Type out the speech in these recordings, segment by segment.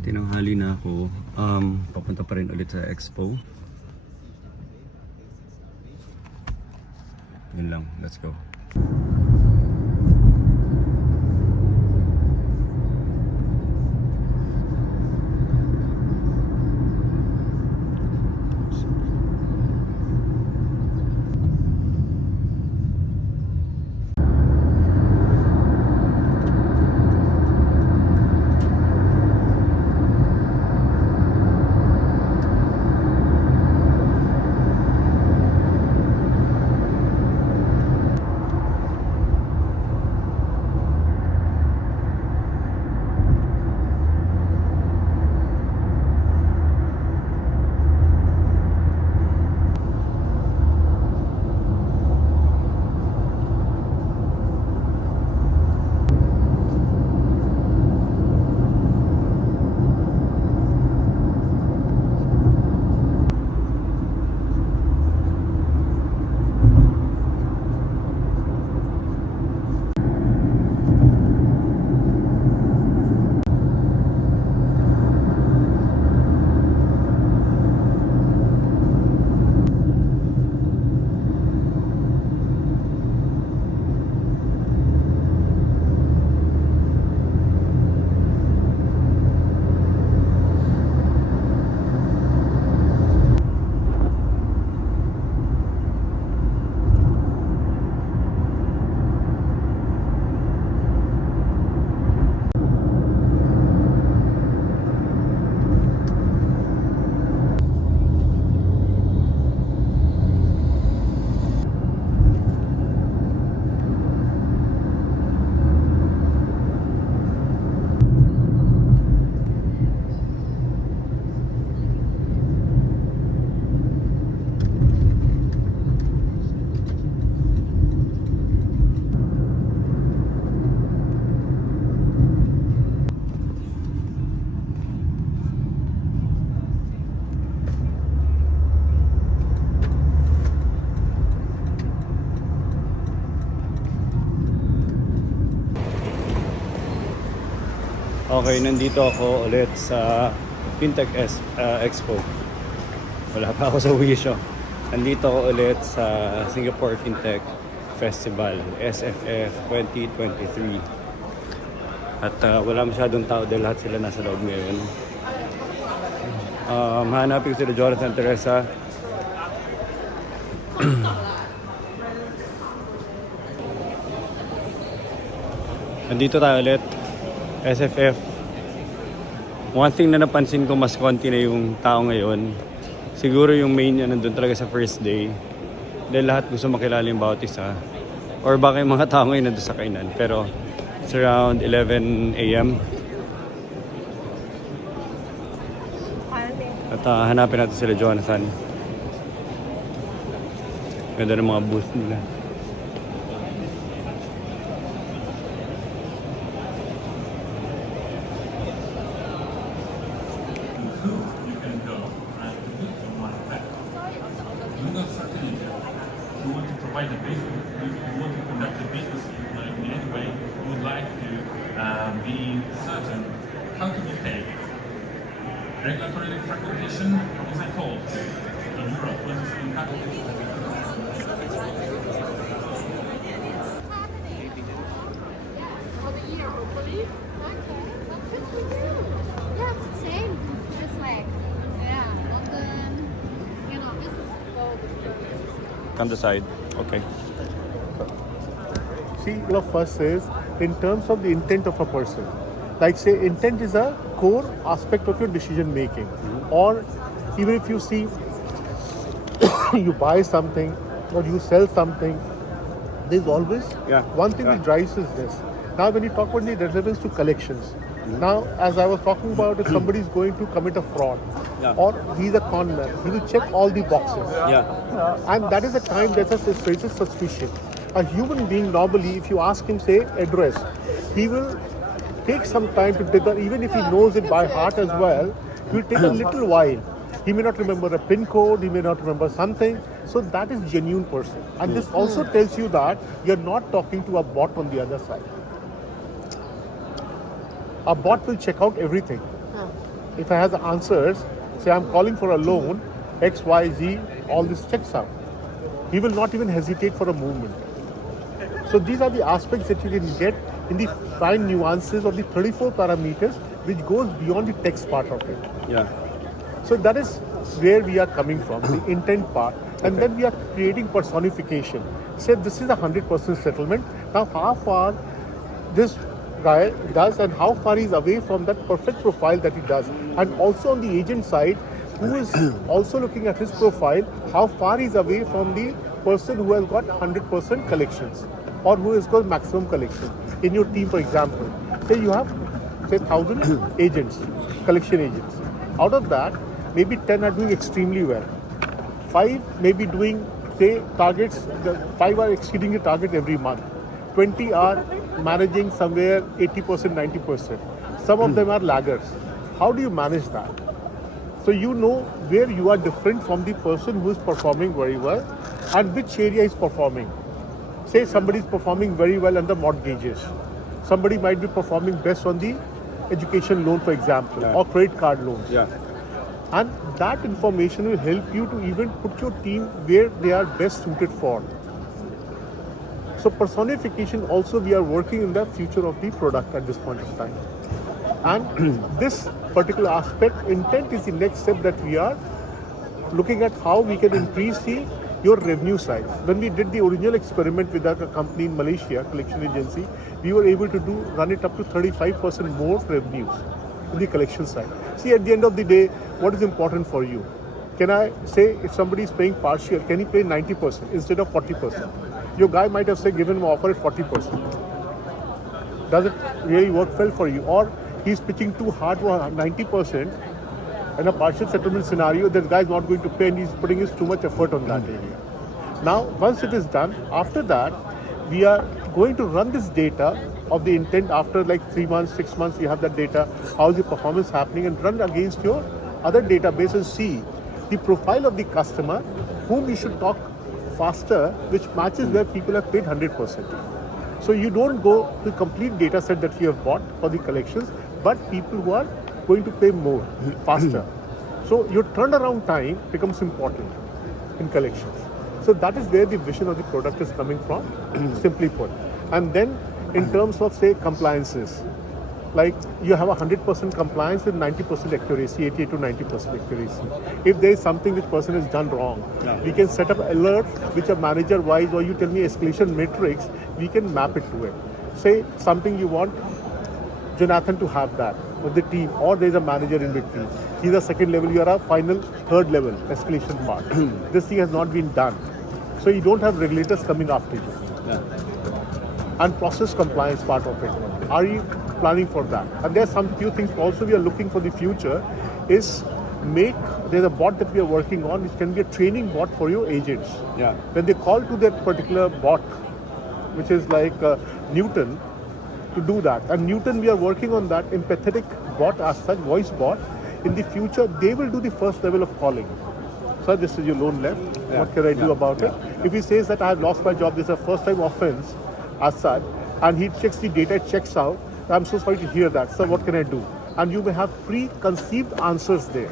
Tinanghali na ako. Papunta pa rin ulit sa expo. Yun lang, let's go. Okay, nandito ako ulit sa Fintech Expo. Wala pa ako sa Wisho. Nandito ako ulit sa Singapore Fintech Festival, SFF 2023. At wala masyadong tao dahil lahat sila nasa loob ngayon. Hanapin ko sila Jonathan, Teresa. Nandito tayo ulit. SFF. One thing na napansin ko, mas konti na yung tao ngayon. Siguro yung main niya nandun talaga sa first day. Dahil lahat gusto makilala yung bawat isa. Or baka yung mga tao ngayon nandun sa kainan. Pero it's around 11 a.m. At hanapin natin sila Jonathan. Ganda ng mga booth nila. Regulatory fragmentation is a cause in Europe. What is the impact? For the year, hopefully. Okay, that's good for you. Yeah, same. Just like, yeah, London, this is both. On the side. Okay. See, first is in terms of the intent of a person. Like say, intent is a core aspect of your decision making. Or even if you see, you buy something or you sell something, there's always one thing that drives is this. Now, when you talk about the relevance to collections, now as I was talking about, if somebody is going to commit a fraud or he's a con man, he will check all the boxes. And that is the time that raises suspicion. A human being normally, if you ask him, say, address, he will take some time to dig, even if he knows it by heart as well, it will take a little while. He may not remember a PIN code, he may not remember something. So that is genuine person. And this also tells you that you're not talking to a bot on the other side. A bot will check out everything. if I have the answers, say I'm calling for a loan, X, Y, Z, all this checks out. He will not even hesitate for a moment. So these are the aspects that you can get in the fine nuances of the 34 parameters, which goes beyond the text part of it. Yeah. So that is where we are coming from, the intent part. And then we are creating personification. Say this is a 100% settlement. Now how far this guy does and how far he's away from that perfect profile that he does. And also on the agent side, who is also looking at his profile, how far he's away from the person who has got 100% collections or who has got maximum collection. In your team, for example, say you have, say 1,000 agents, collection agents. Out of that, maybe 10 are doing extremely well. 5 may be doing, say, targets, 5 are exceeding the target every month. 20 are managing somewhere 80%, 90%. Some of them are laggards. How do you manage that? So you know where you are different from the person who is performing very well and which area is performing. Say somebody is performing very well on the mortgages. Somebody might be performing best on the education loan, for example, or credit card loans. Yeah. And that information will help you to even put your team where they are best suited for. So personification also we are working in the future of the product at this point of time. And this particular aspect, intent is the next step that we are looking at how we can increase your revenue side. When we did the original experiment with a company in Malaysia, collection agency, we were able to run it up to 35% more revenues in the collection side. See, at the end of the day, what is important for you? Can I say if somebody is paying partial, can he pay 90% instead of 40%? Your guy might have say given him an offer at 40%. Does it really work well for you? Or he's pitching too hard for 90%. In a partial settlement scenario, this guy is not going to pay and he's putting too much effort on that area. Now, once it is done, after that, we are going to run this data of the intent after like 3 months, 6 months, you have that data, how is the performance happening, and run against your other database and see the profile of the customer whom you should talk faster, which matches where people have paid 100%. So you don't go to the complete data set that you have bought for the collections, but people who are going to pay more, faster. So your turnaround time becomes important in collections. So that is where the vision of the product is coming from, simply put. And then in terms of, say, compliances, like you have 100% compliance with 90% accuracy, 80 to 90% accuracy. If there is something which person has done wrong, we can set up alert which are manager-wise, or you tell me escalation matrix, we can map it to it. Say something you want Jonathan to have that with the team, or there is a manager in between. He's a second level, you are a final third level escalation part. This thing has not been done. So you don't have regulators coming after you. And process compliance part of it. Are you planning for that? And there are some few things also we are looking for the future is there's a bot that we are working on which can be a training bot for your agents. When they call to that particular bot, which is like Newton, to do that. And Newton, we are working on that empathetic bot as such, voice bot. In the future, they will do the first level of calling. So this is your loan left. What can I do about it? If he says that I have lost my job, this is a first time offense as such, and he checks the data, checks out, I'm so sorry to hear that. So what can I do? And you may have preconceived answers there.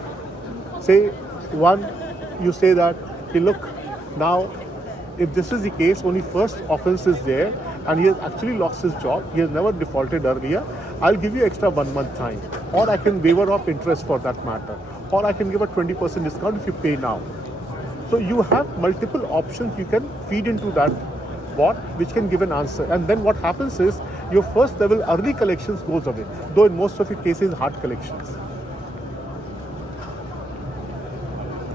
Say one, you say that, hey, look, now if this is the case, only first offense is there, and he has actually lost his job, he has never defaulted earlier, I'll give you extra 1 month time. Or I can waiver off interest for that matter. Or I can give a 20% discount if you pay now. So you have multiple options you can feed into that bot, which can give an answer. And then what happens is, your first level early collections goes away, though in most of your cases, hard collections.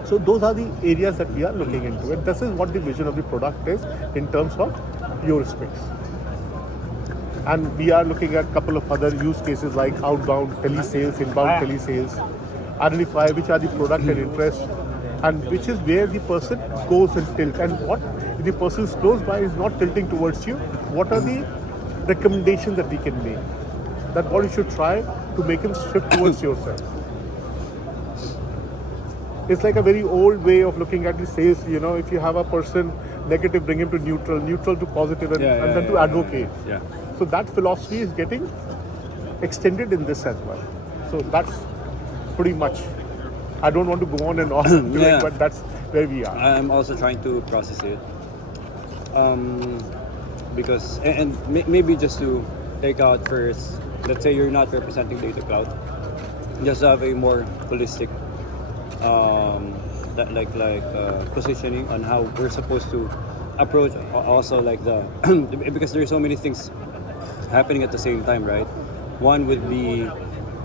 So those are the areas that we are looking into. And this is what the vision of the product is in terms of your space. And we are looking at a couple of other use cases like outbound telesales, inbound telesales, identify which are the product and interest, and which is where the person goes and tilt. And what if the person is close by is not tilting towards you, what are the recommendations that we can make? That what you should try to make him shift towards yourself. It's like a very old way of looking at the sales. You know, if you have a person negative, bring him to neutral, neutral to positive, and then to advocate. So that philosophy is getting extended in this as well. So that's pretty much. I don't want to go on and on, to Yeah. it, but that's where we are. I'm also trying to process it. Because maybe just to take out first, let's say you're not representing Data Cloud, just have a more holistic positioning on how we're supposed to approach also like the because there's so many things happening at the same time, right? One would be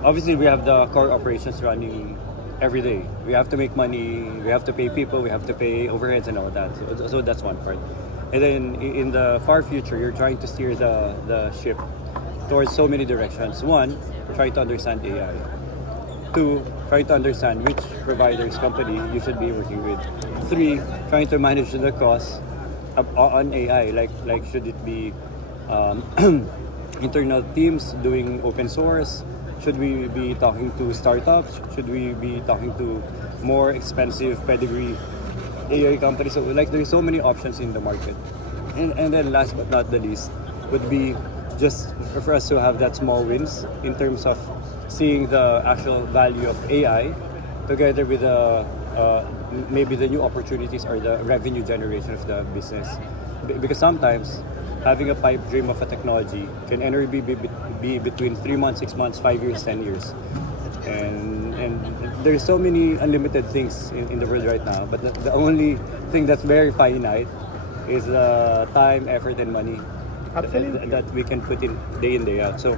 obviously we have the core operations running every day. We have to make money, we have to pay people, we have to pay overheads and all that. So that's one part. And then in the far future, you're trying to steer the ship towards so many directions. One, trying to understand AI. Two, trying to understand which providers, company you should be working with. Three, trying to manage the costs on AI. Like should it be internal teams doing open source? Should we be talking to startups? Should we be talking to more expensive pedigree AI companies? So like there's so many options in the market. And then last but not the least would be just for us to have that small wins in terms of seeing the actual value of AI together with maybe the new opportunities or the revenue generation of the business. Because sometimes having a pipe dream of a technology can anywhere be between 3 months, 6 months, 5 years, 10 years. And there's so many unlimited things in the world right now, but the only thing that's very finite is time, effort, and money. Absolutely. That we can put in day out. So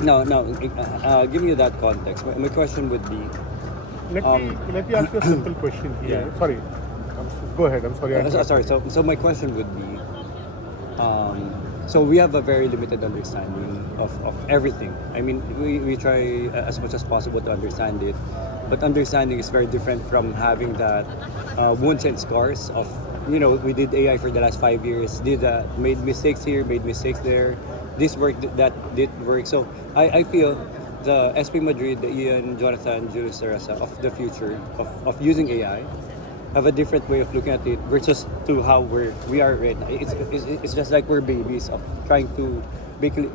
now, giving you that context, my question would be, Let me ask you a simple question here. Yeah. Sorry. Go ahead. I'm sorry. sorry. So my question would be, so we have a very limited understanding of everything. I mean, we try as much as possible to understand it, but understanding is very different from having that wounds and scars of, we did AI for the last 5 years, made mistakes here, made mistakes there, this worked, that did work. So I feel the SP Madrid, the Ian, Jonathan, Julius, Teresa of the future of using AI have a different way of looking at it versus to how we are right now. It's just like we're babies of trying to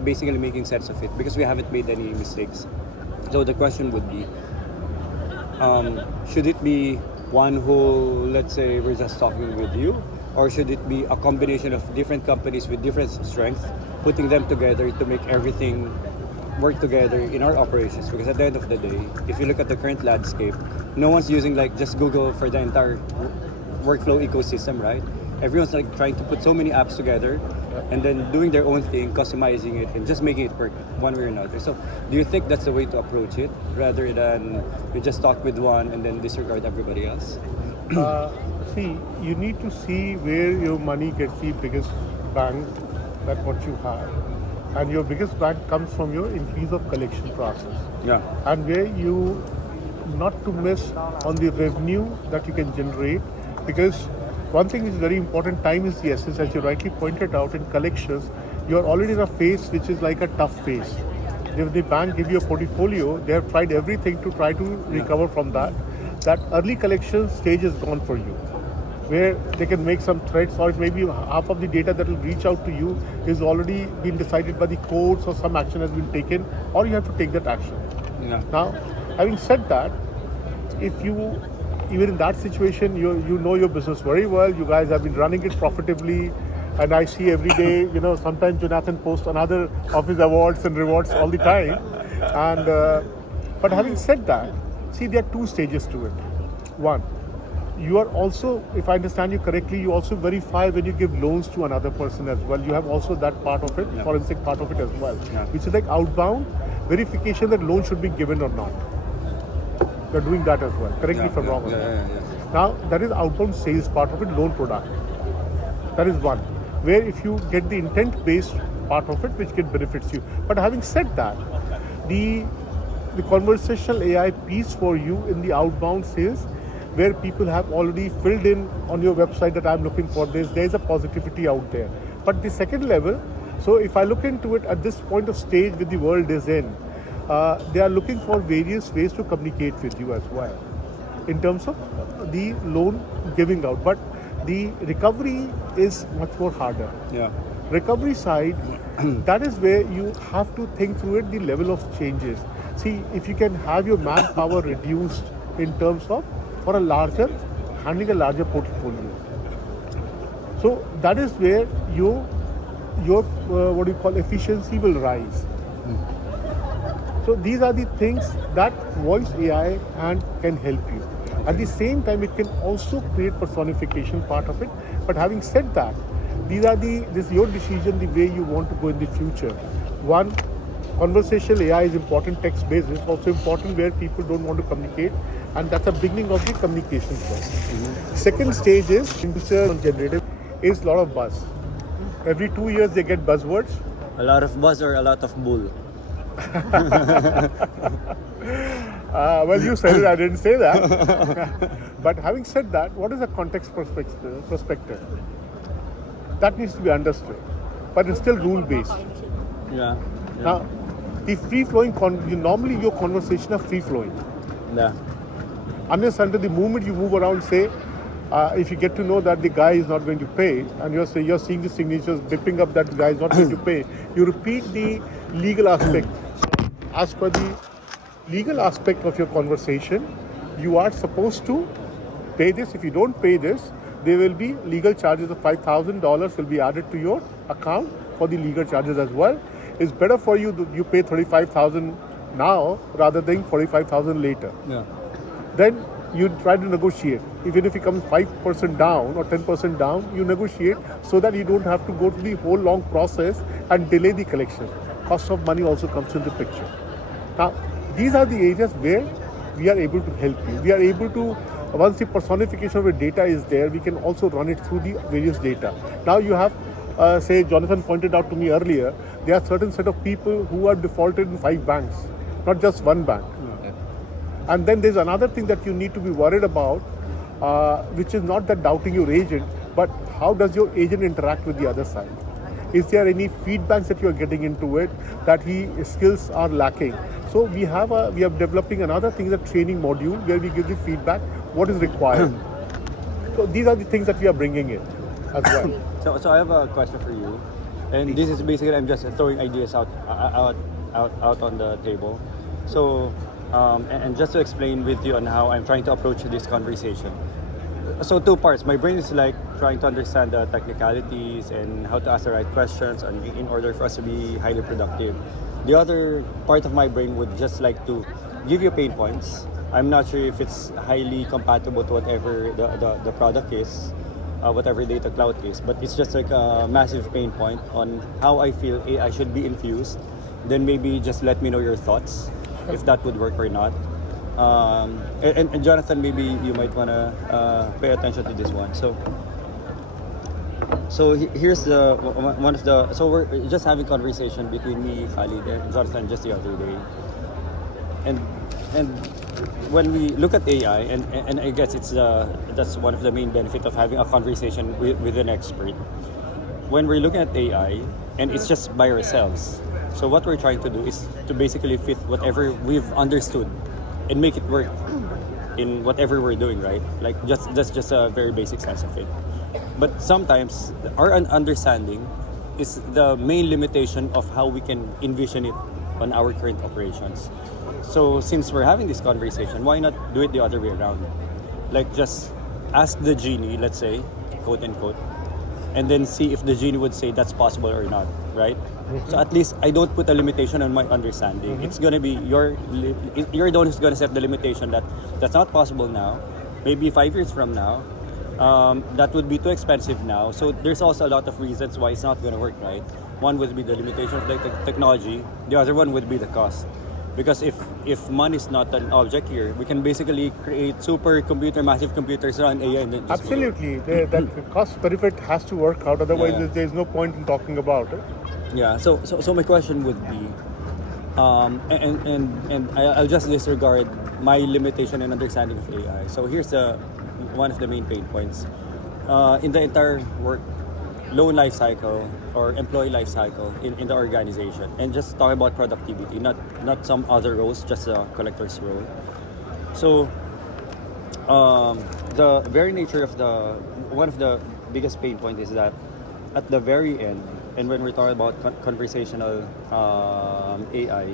basically making sense of it because we haven't made any mistakes. So the question would be, should it be one whole, let's say we're just talking with you, or should it be a combination of different companies with different strengths, putting them together to make everything work together in our operations? Because at the end of the day, if you look at the current landscape, no one's using like just Google for the entire workflow ecosystem, right? Everyone's like trying to put so many apps together and then doing their own thing, customizing it and just making it work one way or another. So do you think that's the way to approach it rather than you just talk with one and then disregard everybody else? See, you need to see where your money gets the biggest bang that what you have. And your biggest bang comes from your increase of collection process. Yeah. And where you not to miss on the revenue that you can generate, because one thing is very important, time is the essence. As you rightly pointed out, in collections you are already in a phase which is like a tough phase. If the bank give you a portfolio, they have tried everything to try to recover from that. That early collection stage is gone for you, where they can make some threats, or maybe half of the data that will reach out to you is already been decided by the courts, or some action has been taken, or you have to take that action. Yeah. Now, having said that, if you, even in that situation, you know your business very well, you guys have been running it profitably, and I see every day, sometimes Jonathan posts another of his awards and rewards all the time. And but having said that, see, there are two stages to it. One, you are also, if I understand you correctly, you also verify when you give loans to another person as well. You have also that part of it, forensic part of it as well, which is like outbound verification that loan should be given or not. You're doing that as well. Correct me if I'm wrong. Now, that is outbound sales part of it, loan product. That is one, where if you get the intent-based part of it, which can benefits you. But having said that, the conversational AI piece for you in the outbound sales, where people have already filled in on your website that I'm looking for this, there's a positivity out there. But the second level, so if I look into it at this point of stage with the world is in, they are looking for various ways to communicate with you as well in terms of the loan giving out. But the recovery is much more harder. Yeah. Recovery side, that is where you have to think through it, the level of changes. see if you can have your manpower reduced in terms of for a larger handling a larger portfolio. So that is where your what do you call efficiency will rise. So these are the things that voice AI and can help you. At the same time, it can also create personification part of it. But having said that, this is your decision the way you want to go in the future. One, conversational AI is important, text-based is also important where people don't want to communicate, and that's the beginning of the communication process. Second stage is future generative is a lot of buzz. Every 2 years they get buzzwords. A lot of buzz or a lot of bull? Well, you said it, I didn't say that. But having said that, what is the context perspective? That needs to be understood. But it's still rule-based. Yeah. Now, the free-flowing, normally your conversation are free-flowing. Yeah. Unless until the moment you move around, say, if you get to know that the guy is not going to pay, and you're seeing the signatures dipping up that the guy is not going to pay, you repeat the legal aspect. As per the legal aspect of your conversation, you are supposed to pay this. If you don't pay this, there will be legal charges of $5,000 will be added to your account for the legal charges as well. It's better for you that you pay $35,000 now rather than $45,000 later. Yeah. Then you try to negotiate. Even if it comes 5% down or 10% down, you negotiate so that you don't have to go through the whole long process and delay the collection. Cost of money also comes into the picture. Now, these are the areas where we are able to help you. We are able to, once the personification of the data is there, we can also run it through the various data. Now you have, say, Jonathan pointed out to me earlier, there are certain set of people who are defaulted in 5 banks, not just one bank. And then there's another thing that you need to be worried about, which is not that doubting your agent, but how does your agent interact with the other side? Is there any feedbacks that you are getting into it that his skills are lacking? So we are developing another thing, the training module where we give the feedback what is required. So these are the things that we are bringing in as well. So I have a question for you, and this is basically I'm just throwing ideas out on the table. So and just to explain with you on how I'm trying to approach this conversation. So 2 parts. My brain is like trying to understand the technicalities and how to ask the right questions and in order for us to be highly productive. The other part of my brain would just like to give you pain points. I'm not sure if it's highly compatible to whatever the product is, whatever data cloud is, but it's just like a massive pain point on how I feel AI should be infused. Then maybe just let me know your thoughts, if that would work or not. And Jonathan, maybe you might want to pay attention to this one. So here's one of the. So we're just having conversation between me, Khalid, and Jonathan just the other day. And when we look at AI, and I guess that's one of the main benefits of having a conversation with an expert. When we're looking at AI, and it's just by ourselves. So what we're trying to do is to basically fit whatever we've understood and make it work in whatever we're doing, right? Like that's just a very basic sense of it. But sometimes our understanding is the main limitation of how we can envision it on our current operations. So since we're having this conversation, why not do it the other way around? Like just ask the genie, let's say, quote unquote, and then see if the genie would say that's possible or not, right? So at least I don't put a limitation on my understanding. It's gonna be you're the one who's gonna set the limitation that that's not possible now. Maybe 5 years from now, that would be too expensive now. So there's also a lot of reasons why it's not gonna work, right? One would be the limitation of the technology. The other one would be the cost. Because if money is not an object here, we can basically create massive computers run AI and then just Absolutely, that cost benefit has to work out. Otherwise, there's no point in talking about it. Yeah. So my question would be, and I'll just disregard my limitation and understanding of AI. So here's one of the main pain points in the entire loan life cycle or employee life cycle in the organization, and just talk about productivity, not some other roles, just a collector's role. So the very nature of one of the biggest pain point is that at the very end, and when we're talking about conversational AI,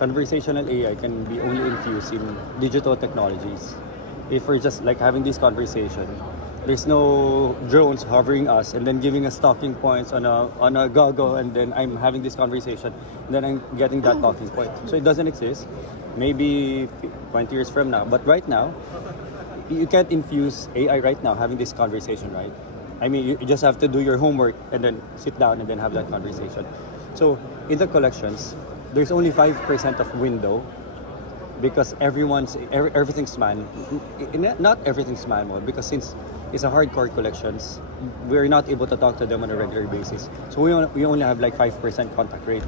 conversational AI can be only infused in digital technologies. If we're just like having this conversation, there's no drones hovering us and then giving us talking points on a goggle, and then I'm having this conversation, and then I'm getting that talking point. So it doesn't exist. Maybe 20 years from now, but right now, you can't infuse AI right now having this conversation, right? I mean, you just have to do your homework and then sit down and then have that conversation. So in the collections, there's only 5% of window because everything's not everything's manual, because since it's a hardcore collections, we're not able to talk to them on a regular basis. So we only have like 5% contact rate.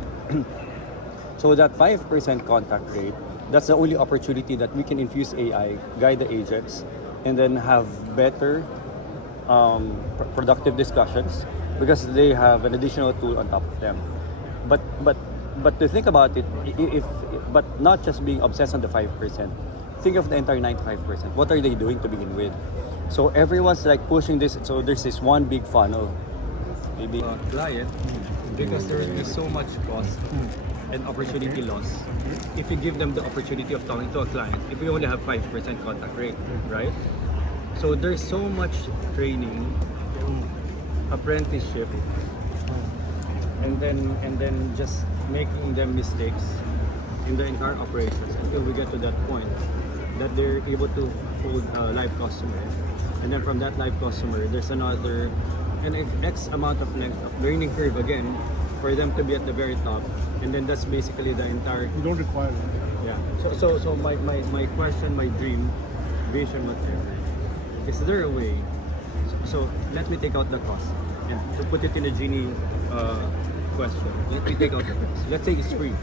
So that 5% contact rate, that's the only opportunity that we can infuse AI, guide the agents, and then have better productive discussions because they have an additional tool on top of them. But to think about it, but not just being obsessed on the 5%. Think of the entire 95%. What are they doing to begin with? So everyone's like pushing this. So there's this one big funnel, maybe a client, because there is so much cost and opportunity loss. If you give them the opportunity of talking to a client, if we only have 5% contact rate, right? So there's so much training, apprenticeship, and then just making them mistakes in the entire operations until we get to that point that they're able to hold a live customer, and then from that live customer there's another an X amount of length of learning curve again for them to be at the very top, and then that's basically the entire. You don't require it. Yeah. So my question, my dream, vision, whatever. Is there a way? So let me take out the cost. Yeah. To put it in a genie question, let me take out the cost. Let's say it's free.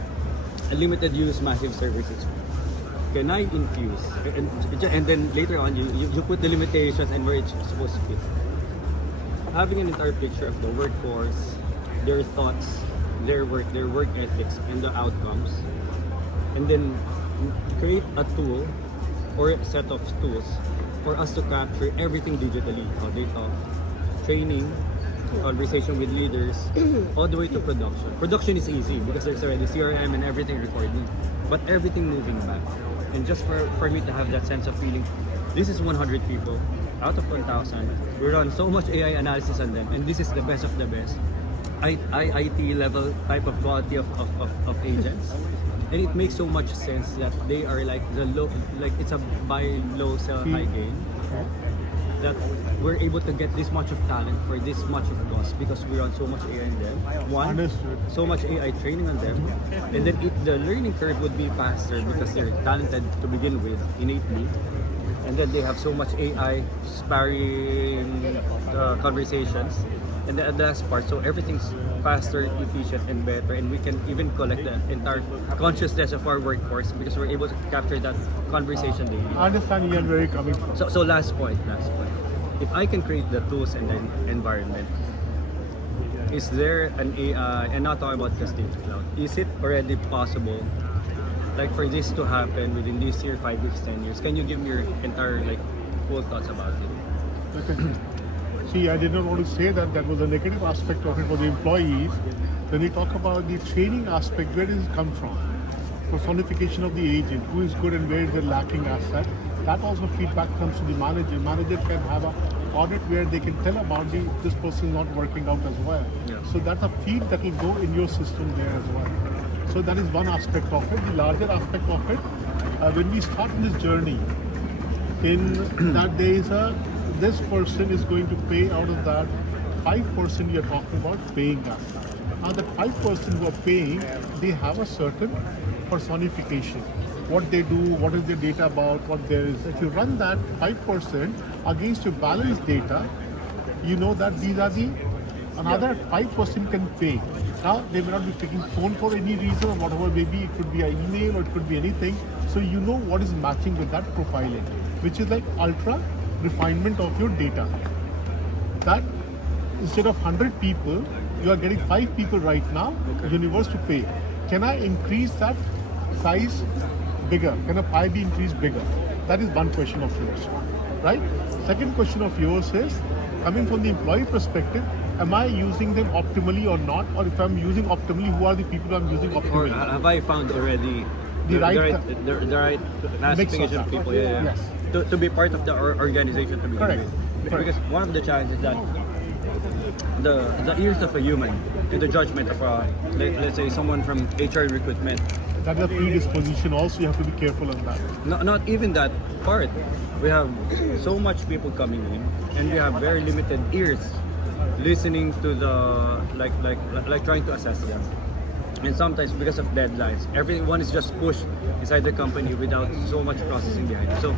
Unlimited use, massive service is free. Can I infuse? And then later on, you put the limitations and where it's supposed to fit. Having an entire picture of the workforce, their thoughts, their work ethics, and the outcomes, and then create a tool or a set of tools for us to capture everything digitally, how they talk, training, conversation with leaders, all the way to production. Production is easy because there's already CRM and everything recording, but everything moving back. And just for me to have that sense of feeling, this is 100 people out of 1,000. We run so much AI analysis on them, and this is the best of the best. IT level type of quality of agents. And it makes so much sense that they are like the low, like it's a buy low, sell high gain. That we're able to get this much of talent for this much of cost because we run so much AI in them. One, so much AI training on them, and then the learning curve would be faster because they're talented to begin with innately, and then they have so much AI sparring conversations, and the last part, so everything's faster, efficient, and better, and we can even collect the entire consciousness of our workforce because we're able to capture that conversation daily. I understand where you're coming from. So last point. If I can create the tools and the environment, is there an AI, and not talking about just data cloud, is it already possible, like for this to happen within this year, 5 weeks, 10 years? Can you give me your entire like full thoughts about it? Okay. See, I did not want to say that was a negative aspect of it for the employees. When we talk about the training aspect, where does it come from? Personification of the agent, who is good and where is the lacking asset. That also feedback comes to the manager. Manager can have an audit where they can tell about this person is not working out as well. Yeah. So that's a feed that will go in your system there as well. So that is one aspect of it. The larger aspect of it, when we start this journey, in that there is this person is going to pay out of that 5% you're talking about paying us. Now that 5% who are paying, they have a certain personification. What they do, what is their data about, what there is. If you run that 5% against your balance data, you know that these are another 5% can pay. Now they may not be picking phone for any reason or whatever, maybe it could be an email or it could be anything. So you know what is matching with that profiling, which is like ultra refinement of your data. That instead of 100 people, you are getting 5 people right now, universe to pay. Can I increase that size bigger? Can a pie be increased bigger? That is one question of yours, right? Second question of yours is, coming from the employee perspective, am I using them optimally or not? Or if I'm using optimally, who are the people I'm using Or optimally? have I found already The right- the right classification of that. people? Yeah. Yes. To be part of the organization to begin Correct. with. Correct. Because one of the challenges is that the ears of a human to the judgment of let's say someone from HR recruitment. That is a predisposition. Also, you have to be careful on that. Not even that part. We have so much people coming in, and we have very limited ears listening to the like trying to assess them. And sometimes because of deadlines, everyone is just pushed inside the company without so much processing behind it. So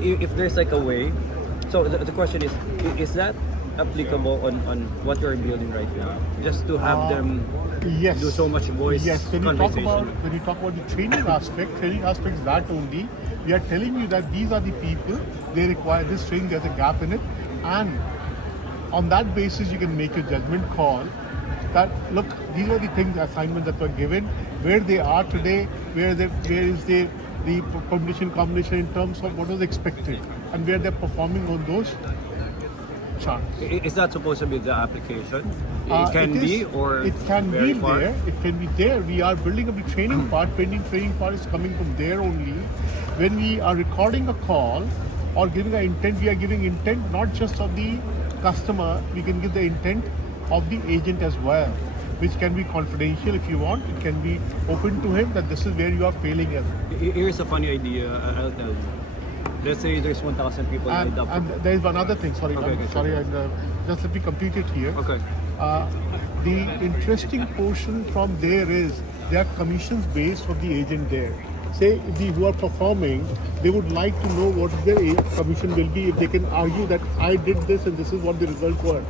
if there's like a way, so the question is that applicable on what you're building right now? Just to have them Yes. do so much voice Yes, when you conversation. talk about the training aspect is that only we are telling you that these are the people, they require this training, there's a gap in it, and on that basis you can make a judgment call that look, these are the things, assignments that were given, where they are today, where is the combination in terms of what was expected, and where they're performing on those charts. Is that supposed to be the application? Uh, It can it be, is- or it can very be far? there. It can be there. We are building up the training part. Training part is coming from there only. When we are recording a call or giving an intent, we are giving intent not just of the customer. We can give the intent of the agent as well, which can be confidential if you want. It can be open to him that this is where you are failing at. Here's a funny idea. I'll tell you. Let's say there's 1,000 people lined up. And there is one other thing. Sorry, Okay, okay, sorry. sure. And, just let me complete it here. Okay. The interesting portion from there is there are commissions based for the agent there. Say who are performing, they would like to know what their commission will be if they can argue that I did this and this is what the result were.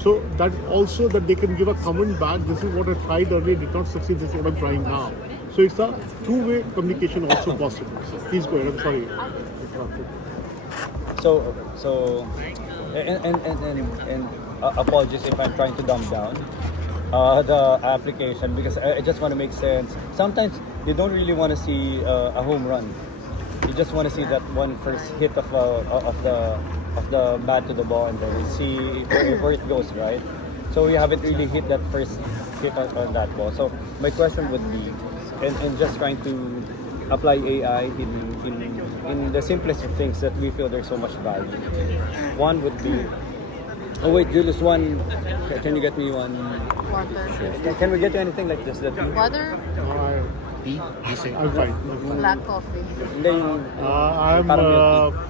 So that also that they can give a comment back. This is what I tried earlier, did not succeed. This is what I'm trying now. So it's a two-way communication also possible. Please go ahead. I'm sorry. So, and apologies if I'm trying to dumb down the application because I just want to make sense. Sometimes you don't really want to see a home run. You just want to see that one first hit of the bat to the ball and then see where it goes, right? So we haven't really hit that first hit on that ball. So my question would be, and just trying to apply AI in the simplest of things that we feel there's so much value. One would be, oh wait, Julius, one, can you get me one? Water. Can we get you anything like this? Water, I'm fine. black coffee. Hindi yung I'm parang milk tea.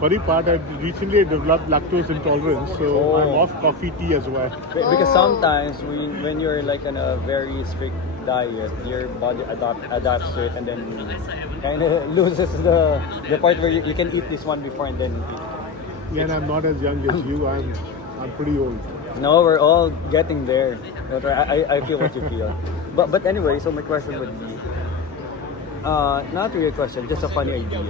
funny part. I recently developed lactose intolerance, so Oh. I'm off coffee tea as well. Because Oh. sometimes when you're like on a very strict diet, your body adapts to it and then kind of loses the part where you can eat this one before and then eat. Yeah, and I'm not as young as you. I'm pretty old. No, we're all getting there. But I feel what you feel. But anyway, so my question would be, not really a question, just a funny idea.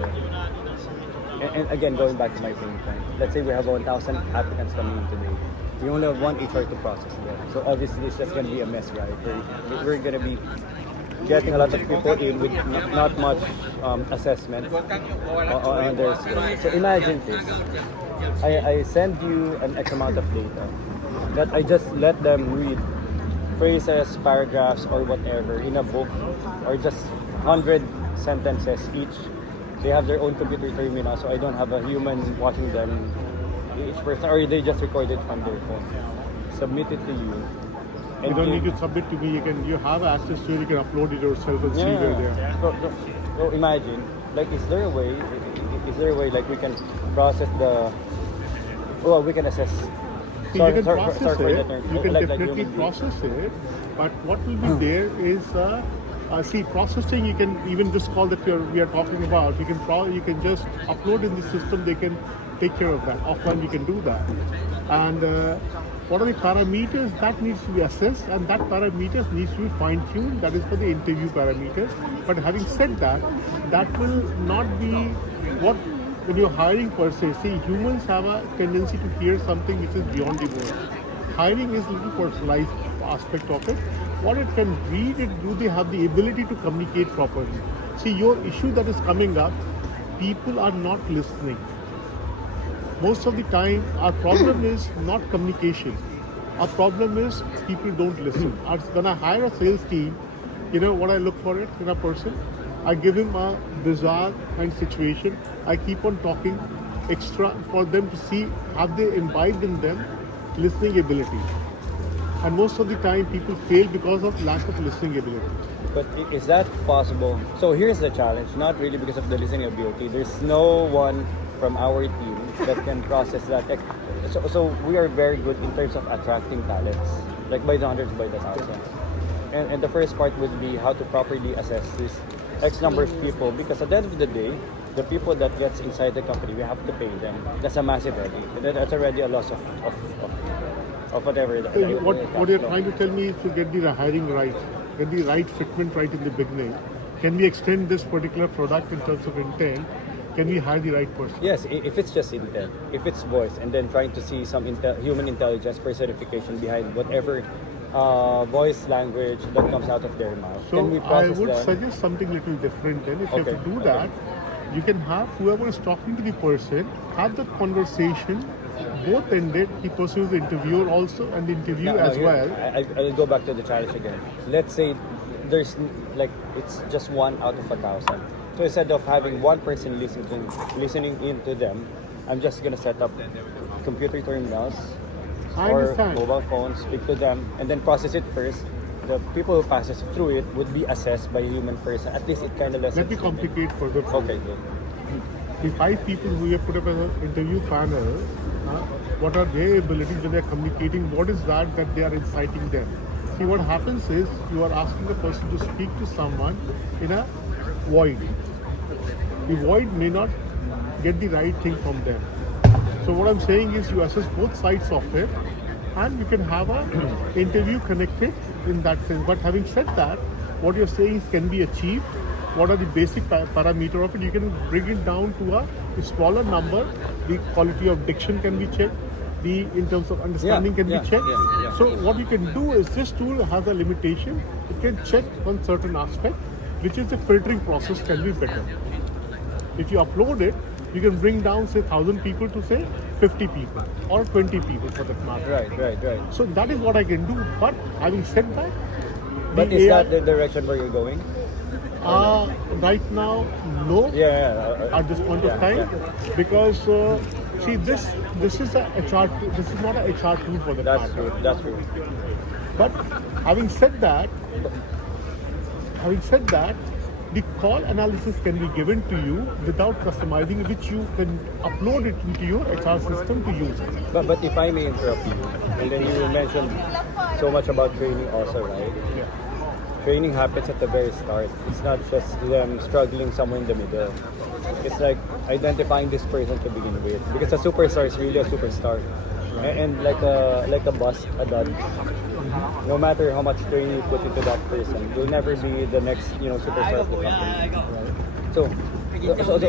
And again, going back to my same point, let's say we have 1,000 applicants coming in today. We only have one HR to process them. So obviously it's just going to be a mess, right? We're going to be getting a lot of people in with not much assessment on their skills. So imagine this. I send you an X amount of data that I just let them read phrases, paragraphs, or whatever in a book, or just 100 sentences each. They have their own computer terminal, so I don't have a human watching them each person, or they just record it from their phone. Submit it to you. You don't need to submit to me. You have access to it. You can upload it yourself and see where they are. So imagine, like, is there a way like we can process we can assess. You can process for it. the term. You can Like definitely human process it. But what will be there is, processing. You can even this call that we are talking about. You can just upload in the system. They can take care of that. Offline, you can do that. And what are the parameters that needs to be assessed, and that parameters needs to be fine-tuned. That is for the interview parameters. But having said that, that will not be what when you're hiring per se. See, humans have a tendency to hear something which is beyond the words. Hiring is a little personalized aspect of it. What it can read, do they have the ability to communicate properly? See, your issue that is coming up, people are not listening. most of the time our problem is not communication. Our problem is people don't listen. When I hire a sales team, you know what I look for it in a person? I give him a bizarre kind of situation. I keep on talking extra for them to see have they imbibed in them listening ability. And most of the time people fail because of lack of listening ability. But is that possible? So here's the challenge, not really because of the listening ability. There's no one from our team that can process that. So we are very good in terms of attracting talents, like by the hundreds, by the thousands. And the first part would be how to properly assess this X number of people, because at the end of the day, the people that gets inside the company, we have to pay them. That's a massive headache. That's already a loss of whatever. What you're trying to tell me is to get the hiring right, get the right fitment right in the beginning. Can we extend this particular product in terms of intent? Can we hire the right person? Yes, if it's just intent, if it's voice, and then trying to see some human intelligence personification behind whatever voice language that comes out of their mouth. So Can we I process would that? suggest something little different then. If you have to do that, you can have whoever is talking to the person, have the conversation, both ended, the person who's the interviewer also and the interview as well. I'll go back to the challenge again. Let's say there's like it's just 1 out of 1,000. So instead of having one person listening into them, I'm just gonna set up computer terminals I or understand. mobile phones, speak to them, and then process it first. The people who passes through it would be assessed by a human person. At least it kind of lessens. Let me complicate further. for Okay, you. good. The 5 people who we have put up as an interview panel, what are their abilities when they're communicating? What is that they are inciting them? See, what happens is you are asking the person to speak to someone in a void. The void may not get the right thing from them. So what I'm saying is you assess both sides of it and you can have an interview connected in that sense. But having said that, what you're saying is can be achieved. What are the basic parameter of it? You can bring it down to a smaller number. The quality of diction can be checked. In terms of understanding can be checked. So what you can do is this tool has a limitation. It can check one certain aspect, which is the filtering process can be better. If you upload it, you can bring down say 1,000 people to say 50 people or 20 people for that matter. Right. So that is what I can do. But having said that, But the is AI, that the direction where you're going? right now, no. At this point of time, because see this is a HR tool. This is not a HR tool for the That's matter. true. That's true. But having said that, the call analysis can be given to you without customizing, which you can upload it into your HR system to use it. But if I may interrupt you, and then you mentioned so much about training also, right? Yeah. Training happens at the very start. It's not just them struggling somewhere in the middle. It's like identifying this person to begin with, because a superstar is really a superstar, and like a boss, a dad. No matter how much training you put into that person, you'll never be the next superstar of the company. So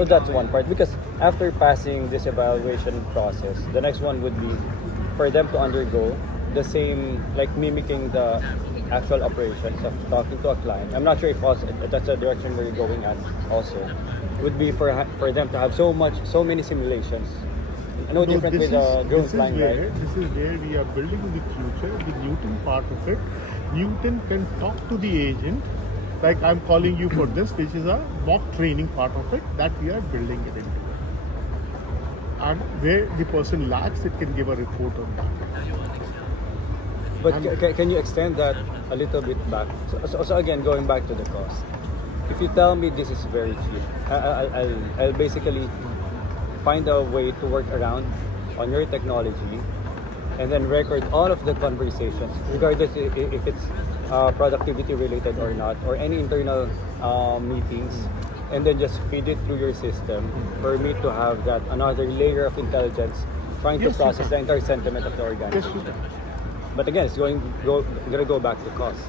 that's one part, because after passing this evaluation process, the next one would be for them to undergo the same, like mimicking the actual operations of talking to a client. I'm not sure if that's the direction where you're going at also. Would be for them to have so many simulations. No different with a girls line, right? This is where we are building the future, the Newton part of it. Newton can talk to the agent, like I'm calling you for this, which is a mock training part of it that we are building it into. And where the person lacks, it can give a report on that. But can you extend that a little bit back? So again, going back to the cost. If you tell me this is very cheap, I'll basically find a way to work around on your technology and then record all of the conversations, regardless if it's productivity related or not, or any internal meetings, and then just feed it through your system for me to have that another layer of intelligence trying to process the entire sentiment of the organization. But again, it's going to go back to cost.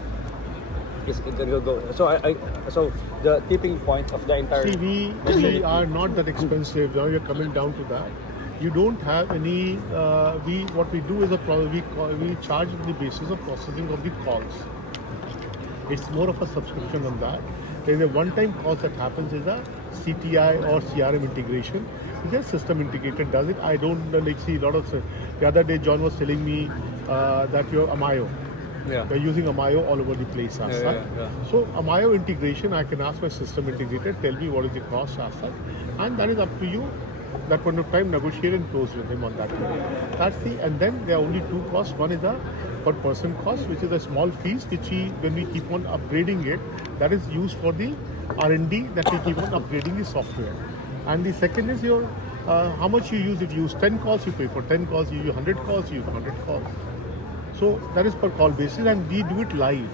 It's going to go. So the tipping point of the entire. See, we are not that expensive. Now you're coming down to that. You don't have any. What we do is we charge on the basis of processing of the calls. It's more of a subscription on that. There's a one-time cost that happens is a CTI or CRM integration. It's just system integrator does it. I don't like see a lot of. The other day, John was telling me that your Amayo. Yeah. They're using Amayo all over the place as such. So Amayo integration, I can ask my system integrator, tell me what is the cost as such, and that is up to you. That point of time, negotiate and close with him on that. That's the, and then there are only two costs. One is a per person cost, which is a small fees, which when we keep on upgrading it, that is used for the R&D that we keep on upgrading the software. And the second is your how much you use. If you use 10 calls, you pay for 10 calls. You use 100 calls, you use 100 calls. So that is per call basis, and we do it live.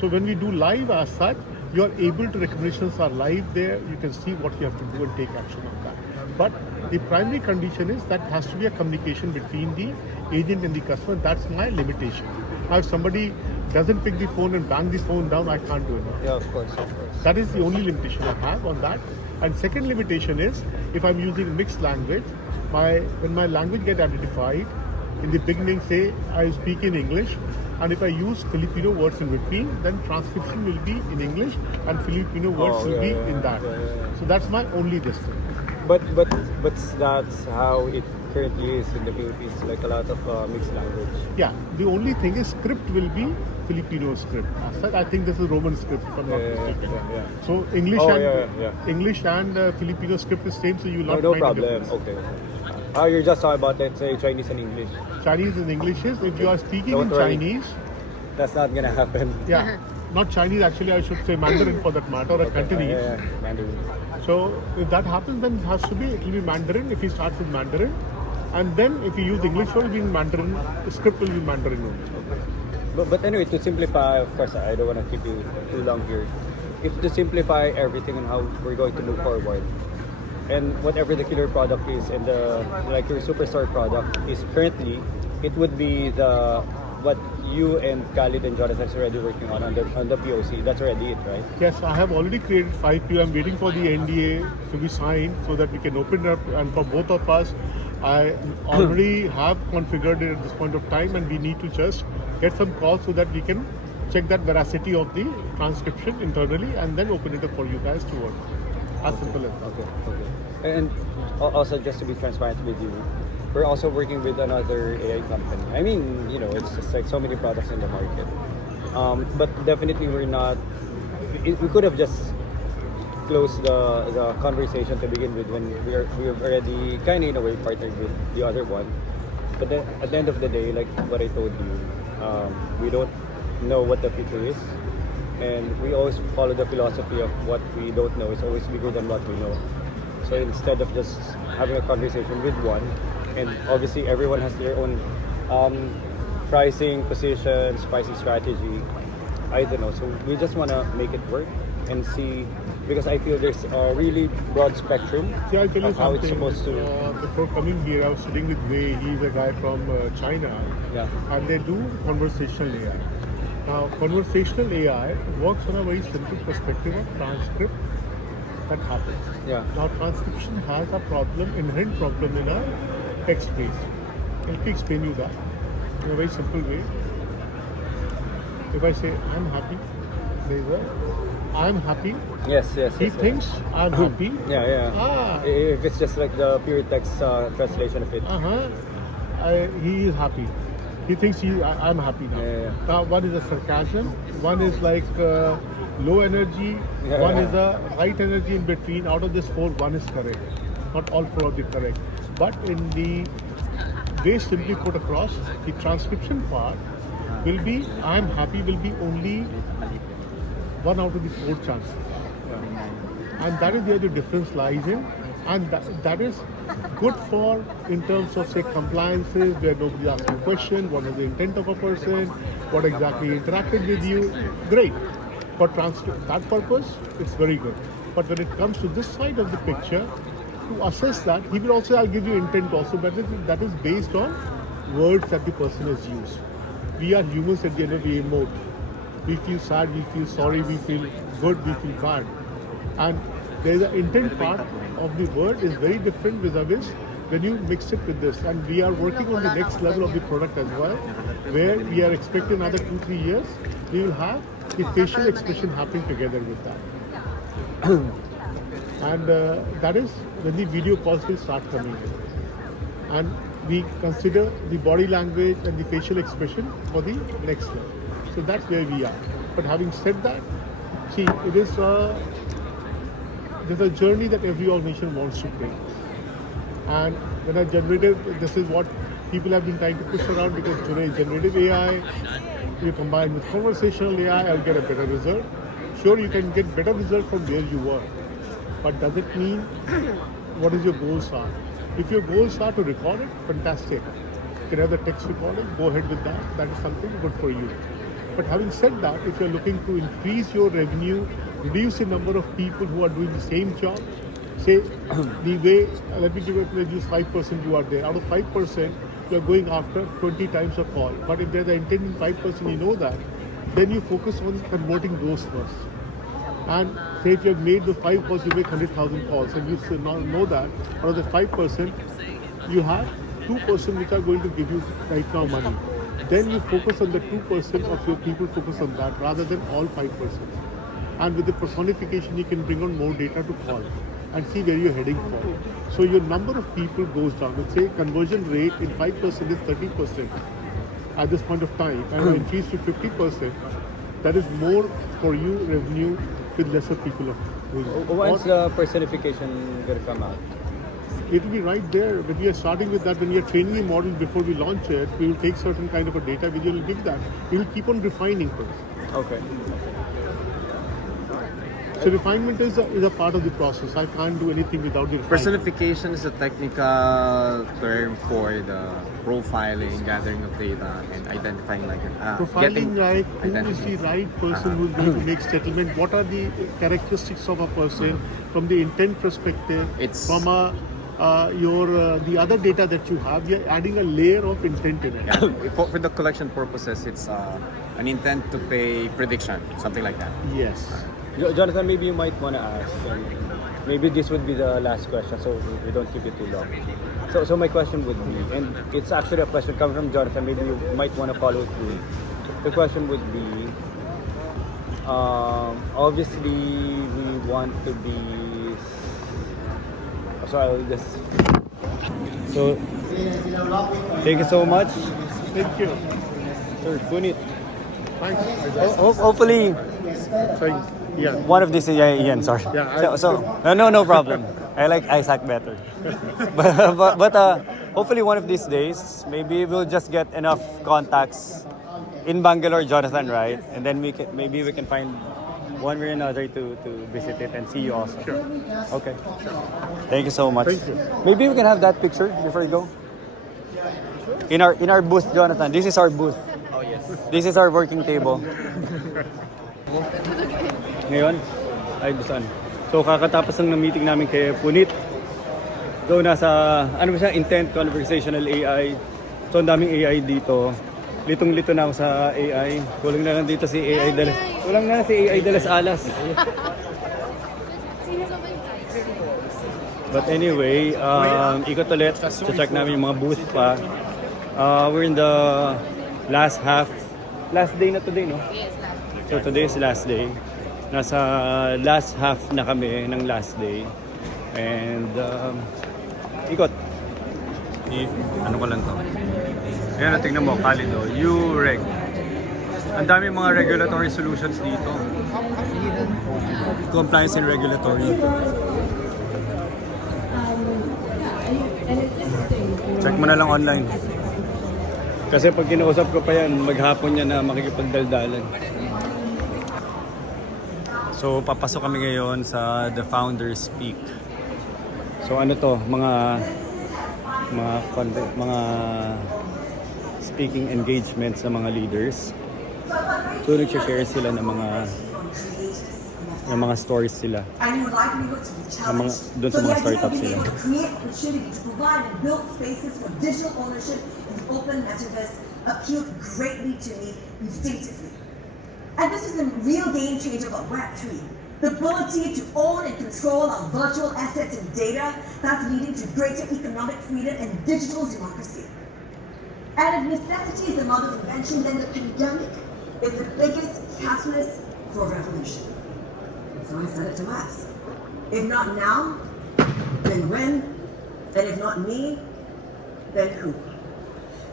So when we do live as such, you are able to, recommendations are live there. You can see what you have to do and take action on that. But the primary condition is that has to be a communication between the agent and the customer. That's my limitation. Now, if somebody doesn't pick the phone and bang the phone down, I can't do anything. Yeah, of course, of course. That is the only limitation I have on that. And second limitation is if I'm using mixed language, when my language get identified, in the beginning say I speak in English, and if I use Filipino words in between, then transcription will be in English and Filipino words will be in that. So that's my only distance. But that's how it currently is in the Philippines, like a lot of mixed language. Yeah, the only thing is script will be Filipino script. As such, I think this is Roman script, if I'm not mistaken. So English English and Filipino script is same, so you will not No find a problem. difference. Okay. Oh, you're just talking about, let's say, Chinese and English. Chinese and English is, if you are speaking Don't in worry. Chinese, That's not gonna happen. yeah, not Chinese actually, I should say Mandarin for that matter, or Cantonese. Mandarin. So if that happens, then it has to be, it will be Mandarin if he starts with Mandarin. And then if you use English word, being Mandarin, the script will be Mandarin only. But anyway, to simplify, of course, I don't want to keep you too long here. If to simplify everything and how we're going to move forward, and whatever the killer product is, and like your superstar product is currently, it would be what you and Khalid and Jonathan is already working on the POC. That's already it, right? Yes, I have already created 5 people. I'm waiting for the NDA to be signed so that we can open it up. And for both of us, I already have configured it at this point of time, and we need to just get some calls so that we can check that veracity of the transcription internally and then open it up for you guys to work. As simple as that. Okay. And also, just to be transparent with you, we're also working with another AI company. I mean, it's just like so many products in the market. But definitely we're not, we could have just closed the conversation to begin with when we've already kind of in a way partnered with the other one. But then at the end of the day, like what I told you, we don't know what the future is. And we always follow the philosophy of what we don't know is always bigger than what we know. So instead of just having a conversation with one, and obviously everyone has their own pricing positions, pricing strategy, I don't know. So we just want to make it work and see, because I feel there's a really broad spectrum See, I'll tell you of how it's something. supposed to. Before coming here, I was sitting with Wei. He's a guy from China, and they do conversational AI. Now, conversational AI works on a very simple perspective of transcript that happens. Yeah. Now, transcription has a problem, inherent problem in a text base. Let me explain you that in a very simple way. If I say, I'm happy, there is a, I'm happy. Yes. He thinks I'm happy. Yeah. If it's just like the pure text translation of it. He is happy. He thinks I'm happy now. Now, one is a sarcasm, one is like low energy, one is a right energy in between. Out of this 4, one is correct. Not all 4 of them correct. But in the way simply put across, the transcription part will be, I'm happy will be only 1 out of the 4 chances. And that is where the difference lies in. And that is good for, in terms of say compliances, where nobody asks you a question, what is the intent of a person, what exactly interacted with you. Great. For that purpose, it's very good. But when it comes to this side of the picture, to assess that, he will also, I'll give you intent also, but that is based on words that the person has used. We are humans at the end of the day, emote. We feel sad, we feel sorry, we feel good, we feel bad. And there is an intent part of the word is very different vis-a-vis when you mix it with this. And we are working on the next level of the product as well, where we are expecting another 2-3 years, we will have the facial expression happening together with that. And that is when the video calls will start coming in. And we consider the body language and the facial expression for the next level. So that's where we are. But having said that, see, there's a journey that every organization wants to take. And when I generated, this is what people have been trying to push around, because today generative AI, you combine with conversational AI, I'll get a better result. Sure, you can get better result from where you were, but does it mean what is your goals are? If your goals are to record it, fantastic. You can have the text recording, go ahead with that. That is something good for you. But having said that, if you're looking to increase your revenue, reduce the number of people who are doing the same job, say the way, let me give it, let's use 5% you are there. Out of 5%, you're going after 20 times a call. But if there's an intending 5%, you know that, then you focus on converting those first. And say if you have made the 5 calls, you make 100,000 calls, and you still now know that out of the 5%, you have 2% which are going to give you right now money. Then you focus on the 2% of your people, focus on that rather than all 5%. And with the personification, you can bring on more data to call and see where you're heading for. So your number of people goes down. Let's say conversion rate in 5% is 30% at this point of time, and you increase to 50%. That is more for you revenue with lesser people of doing it. When's the personification going to come out? It will be right there. When we are starting with that, when we are training the model before we launch it, we will take certain kind of a data, we will give that. We will keep on refining things. Okay. So refinement is a part of the process. I can't do anything without the refinement. Personification is a technical term for the profiling, gathering of data, and identifying Profiling, like who is the right person who is going to make settlement, what are the characteristics of a person from the intent perspective, It's- from the other data that you have, you're adding a layer of intent in it. Yeah. For the collection purposes, it's an intent to pay prediction, something like that. Yes. Jonathan, maybe you might want to ask, and maybe this would be the last question, so we don't keep it too long. So my question would be, and it's actually a question coming from Jonathan, maybe you might want to follow through. The question would be, obviously we want to be, so I'll just, so thank you so much. Thank you. Sir Punit. Thanks. Hopefully, Sorry. Yeah. one of these, Ian, sorry. Yeah, No problem. I like Isaac better. but hopefully one of these days, maybe we'll just get enough contacts in Bangalore, Jonathan, right? And then maybe we can find one way or another to visit it and see you also. Sure. Okay. Thank you so much. Thank you. Maybe we can have that picture before you go. In our booth, Jonathan. This is our booth. Oh yes. This is our working table. Ngayon, ay saan? So kakatapos ng meeting namin kay Punit. So nasa, ano ba siya, intent conversational AI. So ang daming AI dito. Litong-lito na ako sa AI. Kulang na lang dito si AI Dalas. Kulang na lang si AI Dalas Alas. But anyway, ikot ulit. Check namin yung mga booth pa. We're in the last half. Last day na today, no? Yes, So today is last day. Nasa last half na kami ng last day. And ikot. Ano ko lang to. Ayan, tingnan mo, Kalido. U-Reg. Ang dami mga regulatory solutions dito. Compliance and regulatory. Check mo na lang online. Kasi pag kinausap ko pa yan, maghapon yan na makikipagdaldalan. So, papasok kami ngayon sa The Founders Peak. So, ano to? Mga speaking engagements sa mga leaders. So, nag-share sila ng mga stories sila. And your livelihood to be challenged. doon sa mga startups sila. To create opportunity to provide and build spaces for digital ownership in the open metaverse appealed greatly to me instinctively. And this is a real game changer about Web3. The ability to own and control our virtual assets and data that's leading to greater economic freedom and digital democracy. And if necessity is the mother of invention, then the pandemic is the biggest catalyst for revolution. So I said it to us. If not now, then when? And if not me, then who?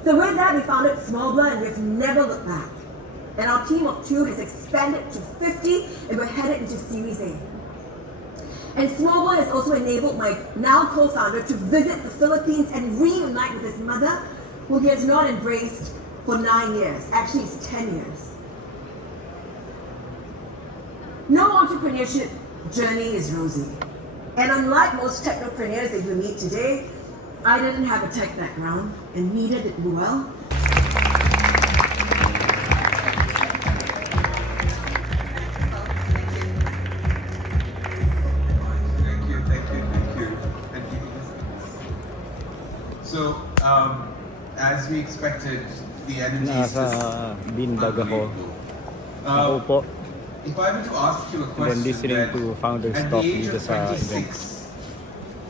So with that, we founded Smallbla, and we've never looked back. And our team of 2 has expanded to 50, and we're headed into Series A. And Smallbla has also enabled my now co-founder to visit the Philippines and reunite with his mother, who he has not embraced for 9 years. Actually, it's 10 years. No entrepreneurship journey is rosy. And unlike most technopreneurs that you meet today, I didn't have a tech background, and neither did Luel. So, as we expected, the energy is Nasa beanbag ako. unbelievable. Nakaupo. If I were to ask you a And then question, listening then, to founders at talk the age dito of sa 26, event.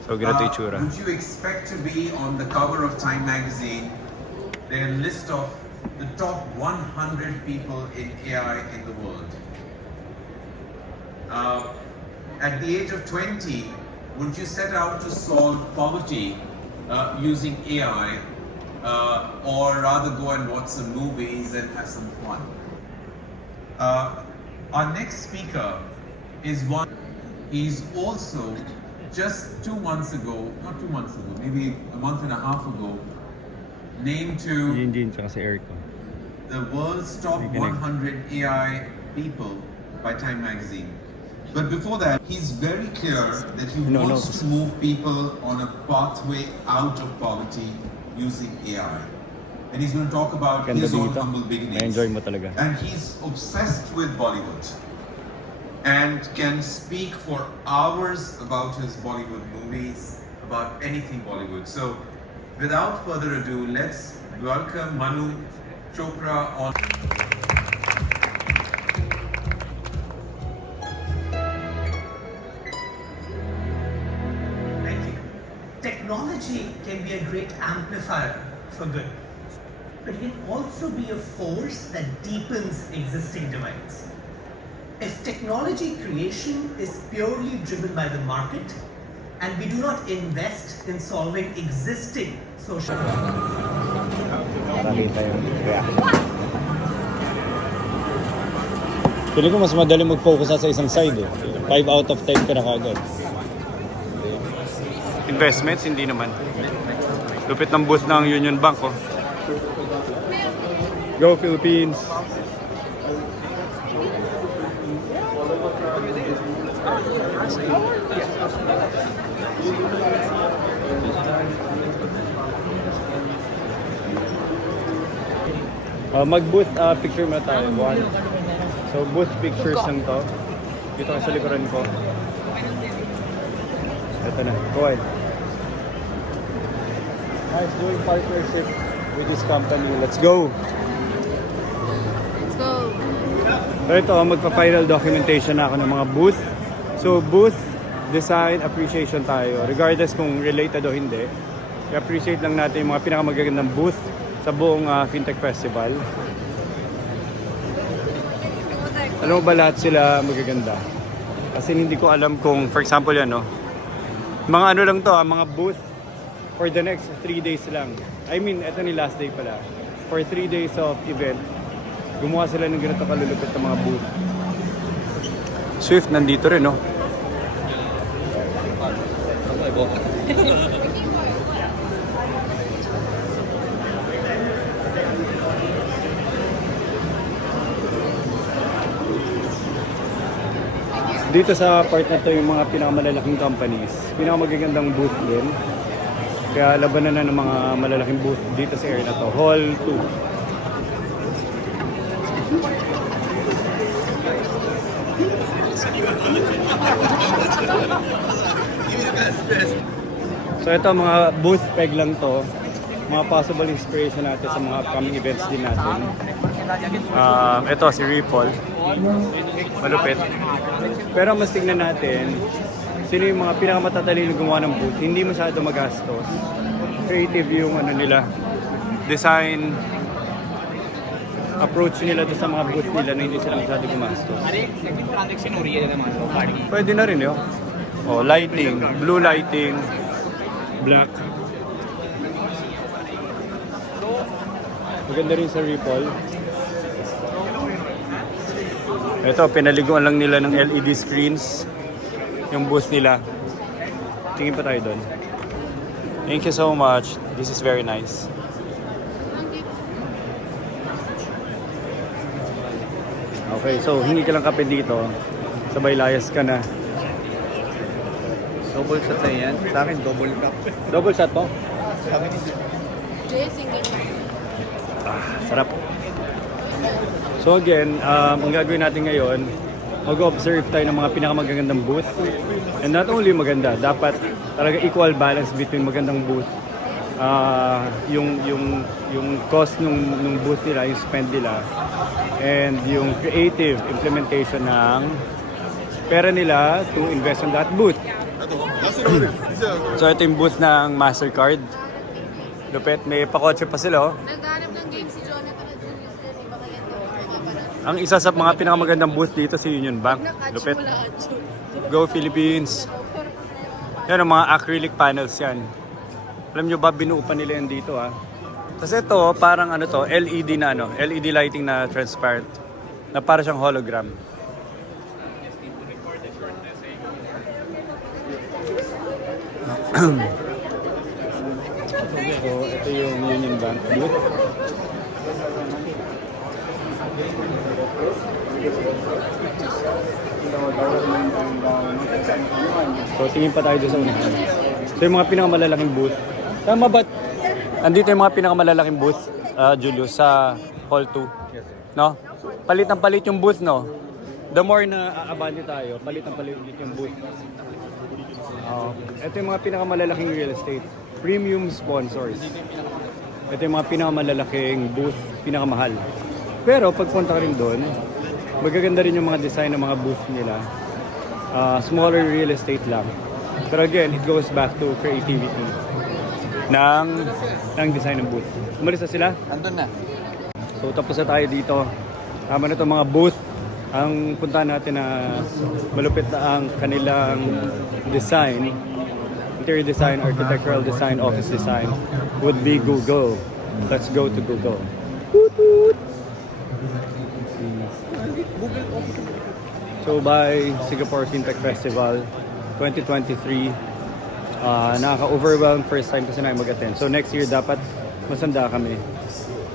So, ganito yung tsura. would you expect to be on the cover of Time magazine, their list of the top 100 people in AI in the world? At the age of 20, would you set out to solve poverty using AI, or rather go and watch some movies and have some fun? Our next speaker is one. He's also just 2 months ago, not 2 months ago, maybe a month and a half ago, named to Jinjin tsaka si Eric. the world's top 100 AI people by Time magazine. But before that, he's very clear that he wants to move people on a pathway out of poverty using AI. And he's going to talk about Ganda his own dito. humble beginnings. Ma-enjoy mo talaga. And he's obsessed with Bollywood and can speak for hours about his Bollywood movies, about anything Bollywood. So, without further ado, let's welcome Manu Chopra on. Thank you. Technology can be a great amplifier for good, but it can also be a force that deepens existing divides. If technology creation is purely driven by the market, and we do not invest in solving existing social Marami tayo. Kaya. Pili ko mas madali mag-focus sa isang side eh. 5 out of 10 ka na kagad. Investments, hindi naman. Lupit ng booth ng Union Bank oh. Go Philippines! Mag-booth picture muna tayo. One. So booth pictures lang to. Dito ka sa likuran ko. Ito na. Go ahead. Nice doing partnership with this company. Let's go! Let's go. So ito, magpa-final documentation na ako ng mga booth. So booth design appreciation tayo. Regardless kung related o hindi. I-appreciate lang natin yung mga pinakamagagandang booth sa buong Fintech Festival. Alam mo ba lahat sila magaganda? Kasi hindi ko alam kung, for example yan, no? Mga ano lang to, mga booth for the next 3 days lang. I mean, ito ni last day pala. For 3 days of event, gumawa sila ng ganito kalulupit ng mga booth. Swift nandito rin, no? Dito sa part na to yung mga pinakamalalaking companies, pinakamagagandang booth din. Kaya labanan na ng mga malalaking booth dito sa area na to. Hall 2. So ito mga booth peg lang to. Mga possible inspiration natin sa mga upcoming events din natin. Ito si Ripple. Malupit. Pero mas tignan natin sino yung mga pinakamatatalino gumawa ng booth. Hindi masyado magastos. Creative yung ano nila. Design approach nila to sa mga booth nila na hindi sila masyado gumastos. Pwede na rin yun. Oh, lighting. Blue lighting. Black. Maganda rin sa Ripple. Ito, pinaliguan lang nila ng LED screens. Yung booth nila. Tingin pa tayo doon. Thank you so much. This is very nice. Okay, so hingi ka lang kape dito. Sabay layas ka na. Double shot na yan. Sa akin, double cup. Double shot to? Single. Sarap. So again, ang gagawin natin ngayon, mag-observe tayo ng mga pinakamagagandang booth. And not only maganda, dapat talaga equal balance between magandang booth, yung cost nung booth nila, yung spend nila, and yung creative implementation ng pera nila to invest on that booth. So ito yung booth ng MasterCard. Lupet, may pakotse pa sila. Oh. Naghanap ng game si Jonathan at Julius din. Baka yan to. Ang isa sa mga pinakamagandang booth dito si Union Bank. Lupet. Go Philippines. Yan ang mga acrylic panels yan. Alam nyo ba, binuo pa nila yan dito ha. Kasi ito, parang ano to, LED na ano, LED lighting na transparent. Na para siyang hologram. So, ito yung Union Bank booth. So, tingin pa tayo doon sa unahan. So, yung mga pinakamalalaking booth. Tama ba? Andito yung mga pinakamalalaking booth, Julius, sa Hall 2. No? Palit ng palit yung booth, no? The more na aabante tayo, palit ng palit yung booth. Ito yung mga pinakamalalaking real estate. Premium sponsors. Ito yung mga pinakamalalaking booth, pinakamahal. Pero pagpunta ka rin doon, magaganda rin yung mga design ng mga booth nila. Smaller real estate lang. Pero again, it goes back to creativity ng design ng booth. Umalis na sila? Andun na. So tapos na tayo dito. Tama na itong mga booth. Ang punta natin na malupit na ang kanilang design, interior design, architectural design, office design, would be Google. Let's go to Google. So by Singapore FinTech Festival 2023, nakaka-overwhelm first time kasi na mag-attend. So next year dapat masanda kami.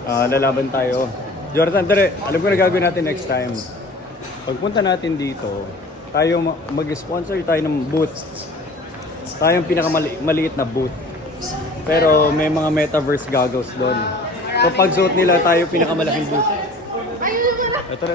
Lalaban tayo. Jonathan, dali, alam ko na gagawin natin next time. Pagpunta natin dito, tayo mag-sponsor tayo ng booth. Tayong pinakamaliit na booth. Pero may mga metaverse goggles doon. So pag suot nila, tayo pinakamalaking booth. Ito.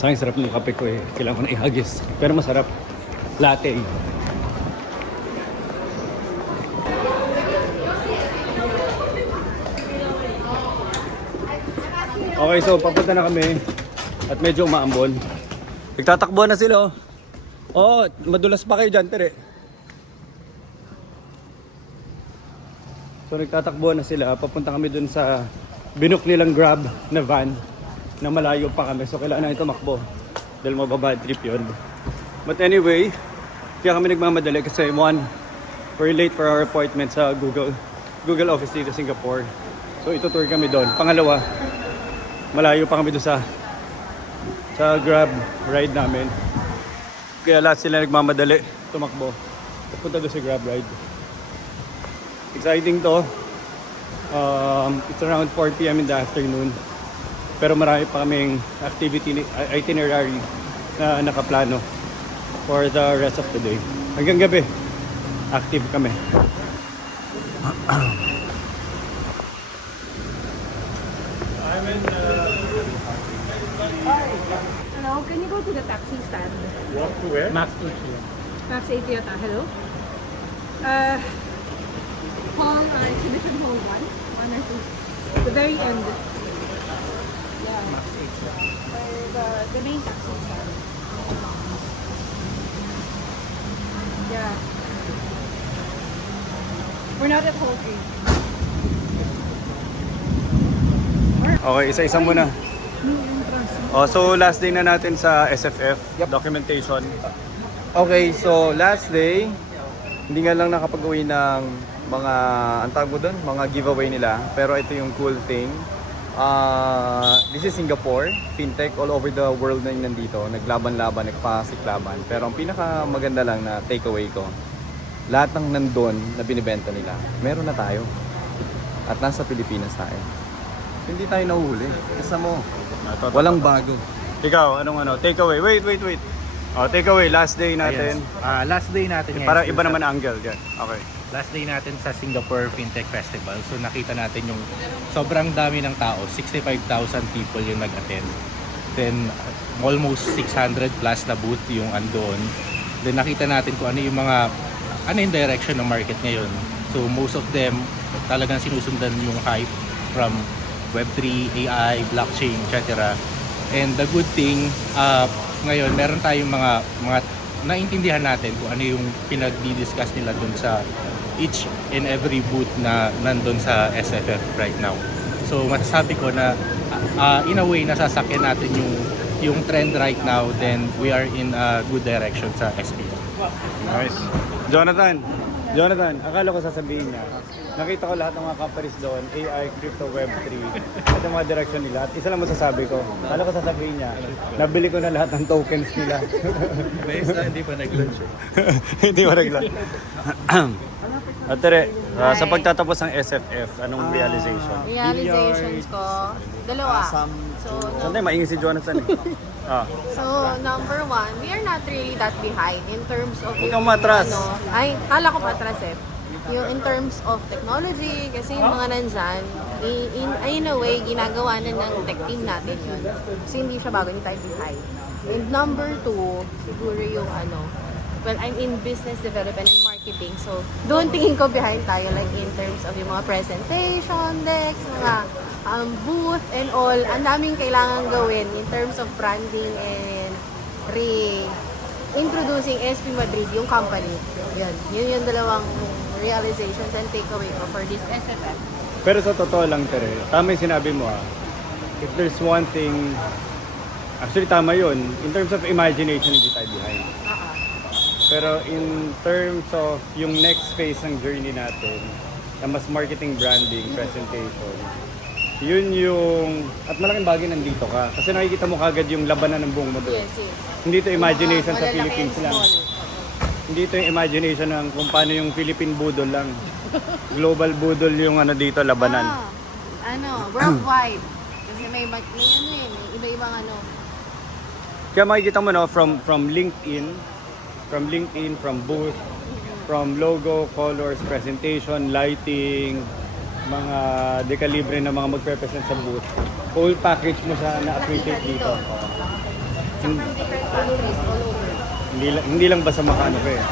Sayang sarap ng kape ko eh. Kailangan ko na ihagis. Pero masarap. Latte. Okay, so papunta na kami. At medyo umaambon. Nagtatakbo na sila oh. Oo, madulas pa kayo dyan, tere. So nagtatakbo na sila. Papunta kami dun sa binook nilang Grab na van. Na malayo pa kami, so kailangan natin tumakbo dahil mababad trip yun. But anyway, kaya kami nagmamadali kasi one, we're late for our appointment sa Google office dito sa Singapore. So itutour kami doon. Pangalawa, malayo pa kami doon sa Grab ride namin. Kaya lahat sila nagmamadali tumakbo punta doon sa Grab ride. Exciting to. It's around 4 PM in the afternoon. Pero marami pa kaming activity itinerary na nakaplano for the rest of the day. Hanggang gabi, active kami. Hello, can you go to the taxi stand? Walk to where? Max 80. Max 80 yata. Hello? Hall, exhibition hall 1 or 2. The very end. Yeah. Max 80. The main taxi stand. Yeah. We're not at Whole Foods. Okay, isa-isa muna. Oh, so last day na natin sa SFF documentation. Okay, so last day, hindi nga lang nakapag-uwi ng mga, ang tawag mo doon, mga giveaway nila. Pero ito yung cool thing. This is Singapore, fintech all over the world na yung nandito. Naglaban-laban, nagpasiklaban. Pero ang pinaka maganda lang na takeaway ko, lahat ng nandun na binibenta nila, meron na tayo. At nasa Pilipinas tayo. Hindi tayo nahuhuli. Kasi mo, walang bago. Ikaw, anong takeaway? Wait. Oh, takeaway, last day natin. Last day natin Para iba naman ang angle dyan. Okay. Last day natin sa Singapore Fintech Festival. So nakita natin yung sobrang dami ng tao. 65,000 people yung nag-attend. Then almost 600 plus na booth yung andoon. Then nakita natin kung ano yung yung direction ng market ngayon. So most of them talagang sinusundan yung hype from Web3, AI, blockchain, etc. And the good thing, ngayon meron tayong mga naintindihan natin kung ano yung pinag-discuss nila dun sa each and every booth na nandun sa SFF right now. So masasabi ko na in a way nasasakyan natin yung trend right now, then we are in a good direction sa SP. Nice. Jonathan, akala ko sasabihin niya. Nakita ko lahat ng mga companies doon, AI, crypto, Web3, at yung mga direction nila. At isa lang masasabi ko, akala ko sasabihin niya, nabili ko na lahat ng tokens nila. Basta hindi pa nag-launch. Hindi pa nag-launch. At Tere, sa pagtatapos ng SFF, anong realization? Realizations ko, dalawa. So, Sandali, maingay si Jonathan eh. So, number one, we are not really that behind in terms of Huwag kang matras. Ay, kala ko patras eh. Yung in terms of technology, kasi yung mga nandyan, in a way, ginagawa na ng tech team natin yun. So, hindi siya bago, hindi tayo behind. And number two, siguro yung well, I'm in business development and marketing. So, doon tingin ko behind tayo, like in terms of yung mga presentation decks, mga booth and all. Ang daming kailangan gawin in terms of branding and introducing SP Madrid, yung company. Yun yung dalawang realizations and takeaway ko for this SFF. Pero sa totoo lang, Tere, tama yung sinabi mo if there's one thing, actually tama yun, in terms of imagination, hindi tayo behind. Pero in terms of yung next phase ng journey natin, na mas marketing, branding, presentation, yun yung, at malaking bagay nandito ka. Kasi nakikita mo kagad yung labanan ng buong mundo. Yes. Hindi ito imagination sa Malalaki Philippines and lang. small. Hindi ito yung imagination ng kung paano yung Philippine Budol lang. Global Budol yung dito, labanan. Worldwide. Kasi may iba-ibang Kaya makikita mo from LinkedIn, from booth, from logo, colors, presentation, lighting, mga dekalibre na mga magpe-present sa booth. Whole package mo siya na-appreciate dito. From different countries all over. Hindi lang basta makaano ka eh.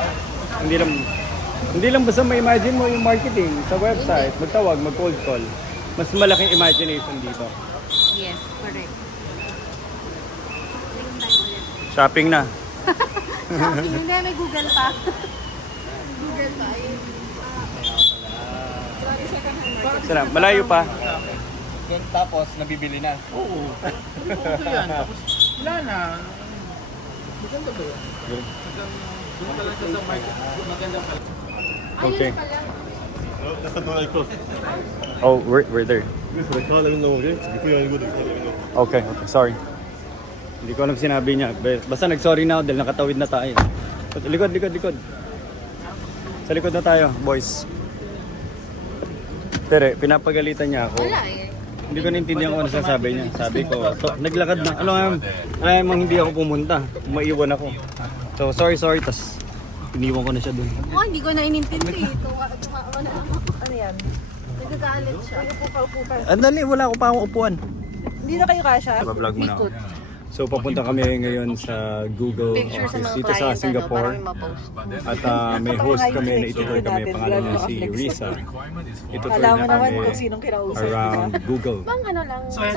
Hindi lang basta ma-imagine mo yung marketing sa website, magtawag, mag-cold call. Mas malaking imagination dito. Yes, correct. Next time ulit. Shopping na. Shopping, hindi, may Google pa. Google pa. Sana, malayo pa. Tapos nabibili na. Oo. Ito yan. Tapos wala na. Maganda ba yun? Doon ka lang siya sa market. Maganda pala. Okay. That's not when I close. Oh, we're there. So the car, let me know, okay? Before you go, let me know. Okay, sorry. Hindi ko alam sinabi niya. Basta nag-sorry na ako dahil nakatawid na tayo. Likod. Sa likod na tayo, boys. Tere, pinapagalitan niya ako. Wala eh. Hindi ko naintindihan kung ano sasabi niya. Sabi ko, naglakad na. Mang hindi ako pumunta. Maiwan ako. So, sorry. Tas, iniwan ko na siya dun. Hindi ko na inintindi. Ano yan? Nagagalit siya. Andali, wala ako pa akong upuan. Hindi na kayo kasha? Vlog mo na ako. So, papunta kami ngayon sa Google Picture sa office mga dito sa client, Singapore. para may ma-post. At may host kami na itutur kami. Pangalan niya si Risa. Itutur niya kami around Google. Bang lang, sa